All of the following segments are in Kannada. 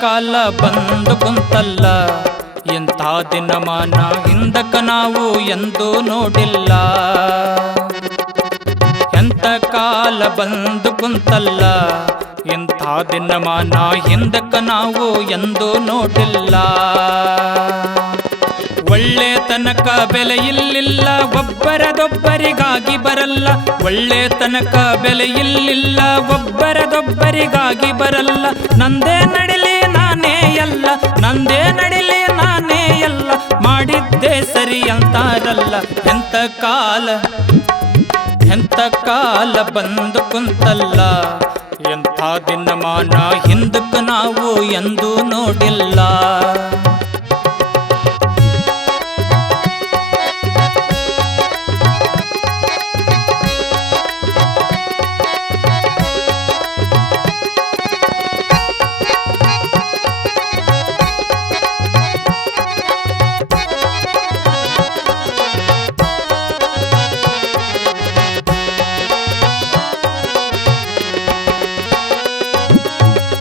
ಕಾಲ ಬಂದು ಕುಂತಲ್ಲ, ಎಂಥ ದಿನಮಾನ ಹಿಂದಕ್ಕ ನಾವು ಎಂದೂ ನೋಡಿಲ್ಲ. ಎಂಥ ಕಾಲ ಬಂದು ಕುಂತಲ್ಲ, ಎಂಥ ದಿನಮಾನ ಹಿಂದಕ್ಕ ನಾವು ಎಂದೂ ನೋಡಿಲ್ಲ. ಒಳ್ಳೆ ತನಕ ಬೆಲೆ ಇಲ್ಲಿಲ್ಲ, ಒಬ್ಬರದೊಬ್ಬರಿಗಾಗಿ ಬರಲ್ಲ. ಒಳ್ಳೆ ತನಕ ಬೆಲೆ ಇಲ್ಲಿಲ್ಲ, ಒಬ್ಬರದೊಬ್ಬರಿಗಾಗಿ ಬರಲ್ಲ. ನಂದೇ ನಡಿಲಿ ನಾನೇ ಎಲ್ಲ, ನಂದೇ ನಡಿಲಿ ನಾನೇ ಎಲ್ಲ, ಮಾಡಿದ್ದೇ ಸರಿ ಅಂತಾರಲ್ಲ. ಎಂಥ ಕಾಲ ಬಂದು ಕುಂತಲ್ಲ, ಎಂಥ ದಿನಮಾನ ಹಿಂದಕ್ಕೆ ನಾವು ಎಂದೂ ನೋಡಿಲ್ಲ.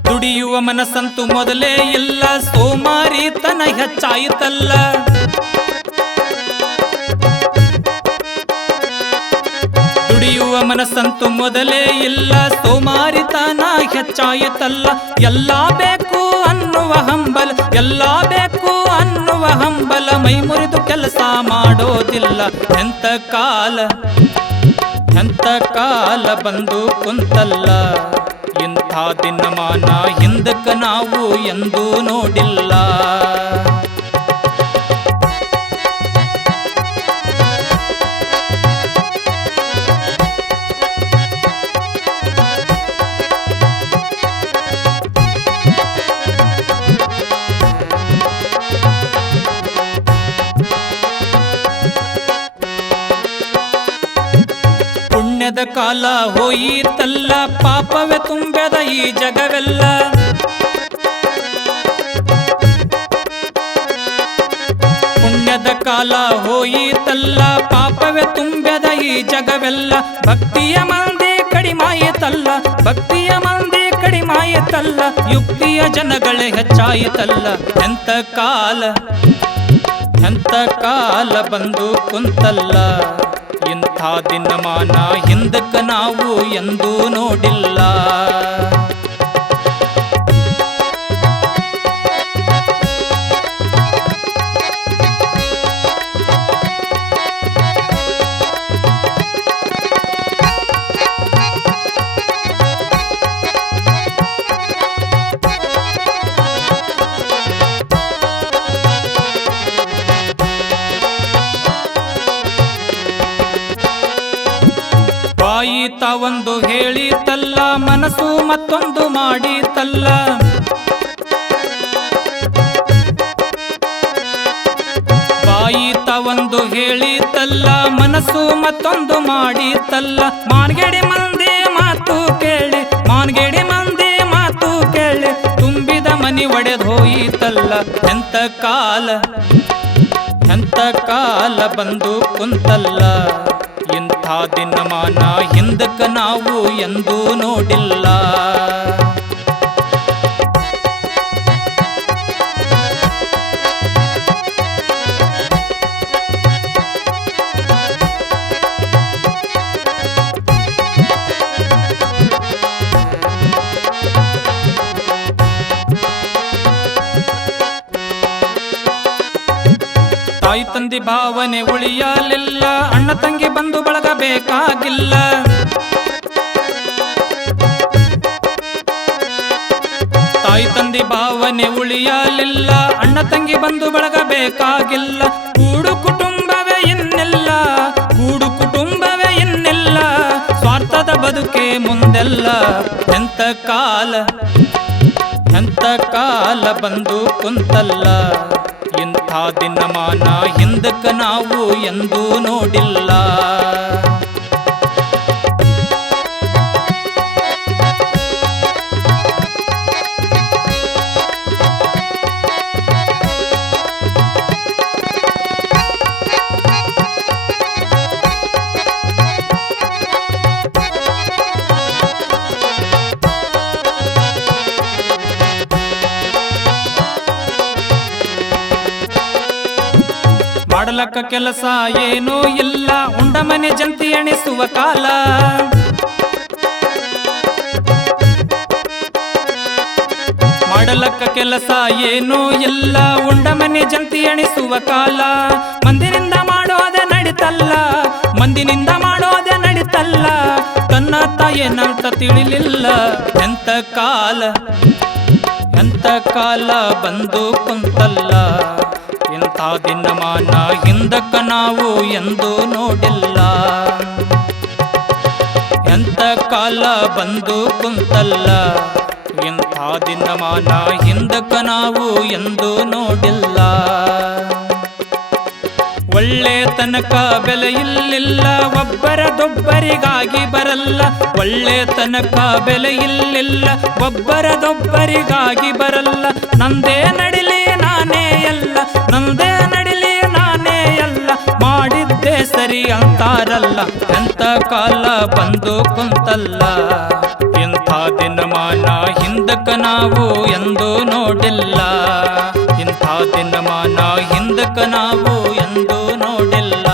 ದುಡಿಯುವ ಮನಸ್ಸಂತೂ ಮೊದಲೇ ಇಲ್ಲ, ಸೋಮಾರಿತನ ಹೆಚ್ಚಾಯಿತಲ್ಲ. ದುಡಿಯುವ ಮನಸ್ಸಂತೂ ಮೊದಲೇ ಇಲ್ಲ, ಸೋಮಾರಿತನ ಹೆಚ್ಚಾಯಿತಲ್ಲ. ಎಲ್ಲ ಬೇಕು ಅನ್ನುವ ಹಂಬಲ, ಎಲ್ಲ ಬೇಕು ಅನ್ನುವ ಹಂಬಲ, ಮೈ ಮುರಿದು ಕೆಲಸ ಮಾಡೋದಿಲ್ಲ. ಎಂಥ ಕಾಲ ಬಂದು ಕುಂತಲ್ಲ, ಇಂಥ ದಿನಮಾನ ಹಿಂದಕ್ಕೆ ನಾವು ಎಂದೂ ನೋಡಿಲ್ಲ. ಪುಣ್ಯದ ಕಾಲ ಹೋಯಿತಲ್ಲ, ಪಾಪವೇ ತುಂಬ್ಯದ ಈ ಜಗವೆಲ್ಲ. ಪುಣ್ಯದ ಕಾಲ ಹೋಯಿತಲ್ಲ, ಪಾಪವೇ ತುಂಬ್ಯದ ಈ ಜಗವೆಲ್ಲ. ಭಕ್ತಿಯ ಮಂದಿ ಕಡಿಮಾಯಿತಲ್ಲ, ಭಕ್ತಿಯ ಮಂದಿ ಕಡಿಮಾಯಿತಲ್ಲ, ಯುಕ್ತಿಯ ಜನಗಳೇ ಹೆಚ್ಚಾಯಿತಲ್ಲ. ಎಂಥ ಕಾಲ ಬಂದು ಕುಂತಲ್ಲ, ಇಂಥ ದಿನಮಾನ ಹಿಂದಕ್ಕೆ ನಾವು ಎಂದೂ ನೋಡಿಲ್ಲ. ಬಾಯಿ ತಾವೊಂದು ಹೇಳಿತಲ್ಲ, ಮನಸ್ಸು ಮತ್ತೊಂದು ಮಾಡಿತಲ್ಲ. ಬಾಯಿ ತಾವೊಂದು ಹೇಳಿತಲ್ಲ, ಮನಸ್ಸು ಮತ್ತೊಂದು ಮಾಡಿತಲ್ಲ. ಮಾನ್ಗೆಡಿ ಮಂದಿ ಮಾತು ಕೇಳಿ, ಮಾನ್ಗೆಡಿ ಮಂದಿ ಮಾತು ಕೇಳಿ, ತುಂಬಿದ ಮನಿ ಒಡೆದು ಹೋಯಿತಲ್ಲ. ಎಂಥ ಕಾಲ ಬಂದು ಕುಂತಲ್ಲ, ಇಂಥ ದಿನಮಾನ ಹಿಂದಕ್ಕೆ ನಾವು ಎಂದೂ ನೋಡಿಲ್ಲ. ತಾಯಿ ತಂದೆ ಭಾವನೆ ಉಳಿಯಲಿಲ್ಲ, ಅಣ್ಣ ತಂಗಿ ಬಂದು ಬಳಗ ಬೇಕಾಗಿಲ್ಲ. ತಾಯಿ ತಂದೆ ಭಾವನೆ ಉಳಿಯಲಿಲ್ಲ, ಅಣ್ಣ ತಂಗಿ ಬಂದು ಬಳಗ ಬೇಕಾಗಿಲ್ಲ. ಕೂಡು ಕುಟುಂಬವೇ ಇನ್ನಿಲ್ಲ, ಕೂಡು ಕುಟುಂಬವೇ ಇನ್ನಿಲ್ಲ, ಸ್ವಾರ್ಥದ ಬದುಕೆ ಮುಂದೆಲ್ಲ. ಎಂಥ ಕಾಲ ಬಂದು ಕುಂತಲ್ಲ, ಇಂಥ ದಿನಮಾನ ಹಿಂದಕ್ಕೆ ನಾವು ಎಂದೂ ನೋಡಿಲ್ಲ. ಮಾಡಲಕ್ಕ ಕೆಲಸ ಏನೂ ಇಲ್ಲ, ಉಂಡ ಮನೆ ಜಂತಿ ಎಣಿಸುವ ಕಾಲ. ಮಾಡಲಕ್ಕ ಕೆಲಸ ಏನೂ ಇಲ್ಲ, ಉಂಡ ಮನೆ ಜಂತಿ ಎಣಿಸುವ ಕಾಲ. ಮಂದಿನಿಂದ ಮಾಡೋದೆ ನಡಿತಲ್ಲ, ಮಂದಿನಿಂದ ಮಾಡೋದೆ ನಡಿತಲ್ಲ, ತನ್ನ ತಾಯೇನಂತ ತಿಳಿಲಿಲ್ಲ. ಎಂತ ಕಾಲ ಬಂದು ಕುಂತಲ್ಲ, ಇಂಥ ದಿನಮಾನ ಹಿಂದಕ್ಕ ನಾವು ಎಂದೂ ನೋಡಿಲ್ಲ. ಎಂತ ಕಾಲ ಬಂದು ಕುಂತಲ್ಲ, ಇಂಥ ದಿನಮಾನ ಹಿಂದಕ್ಕ ನಾವು ಎಂದೂ ನೋಡಿಲ್ಲ. ಒಳ್ಳೆ ತನಕ ಬೆಲೆ ಇಲ್ಲಿಲ್ಲ, ಒಬ್ಬರದೊಬ್ಬರಿಗಾಗಿ ಬರಲ್ಲ. ಒಳ್ಳೆ ತನಕ ಬೆಲೆ ಇಲ್ಲಿಲ್ಲ, ಒಬ್ಬರದೊಬ್ಬರಿಗಾಗಿ ಬರಲ್ಲ. ನಂದೇ ನಡಿಲಿ ನಾನೇ ಎಲ್ಲ, ನಂದೇ ನಡಿಲಿ ನಾನೇ ಎಲ್ಲ, ಮಾಡಿದ್ದೆ ಸರಿ ಅಂತಾರಲ್ಲ. ಎಂತ ಕಾಲ ಬಂದು ಕುಂತಲ್ಲ, ಇಂಥ ದಿನಮಾನ ಹಿಂದಕ್ಕ ನಾವು ಎಂದೂ ನೋಡಿಲ್ಲ. ಇಂಥ ದಿನಮಾನ ಹಿಂದಕ್ಕ ನಾವು ಎಂದೂ ನೋಡಿಲ್ಲ.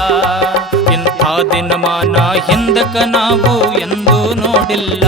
ಇಂಥ ದಿನಮಾನ ಹಿಂದಕ್ಕ ನಾವು ಎಂದೂ ನೋಡಿಲ್ಲ.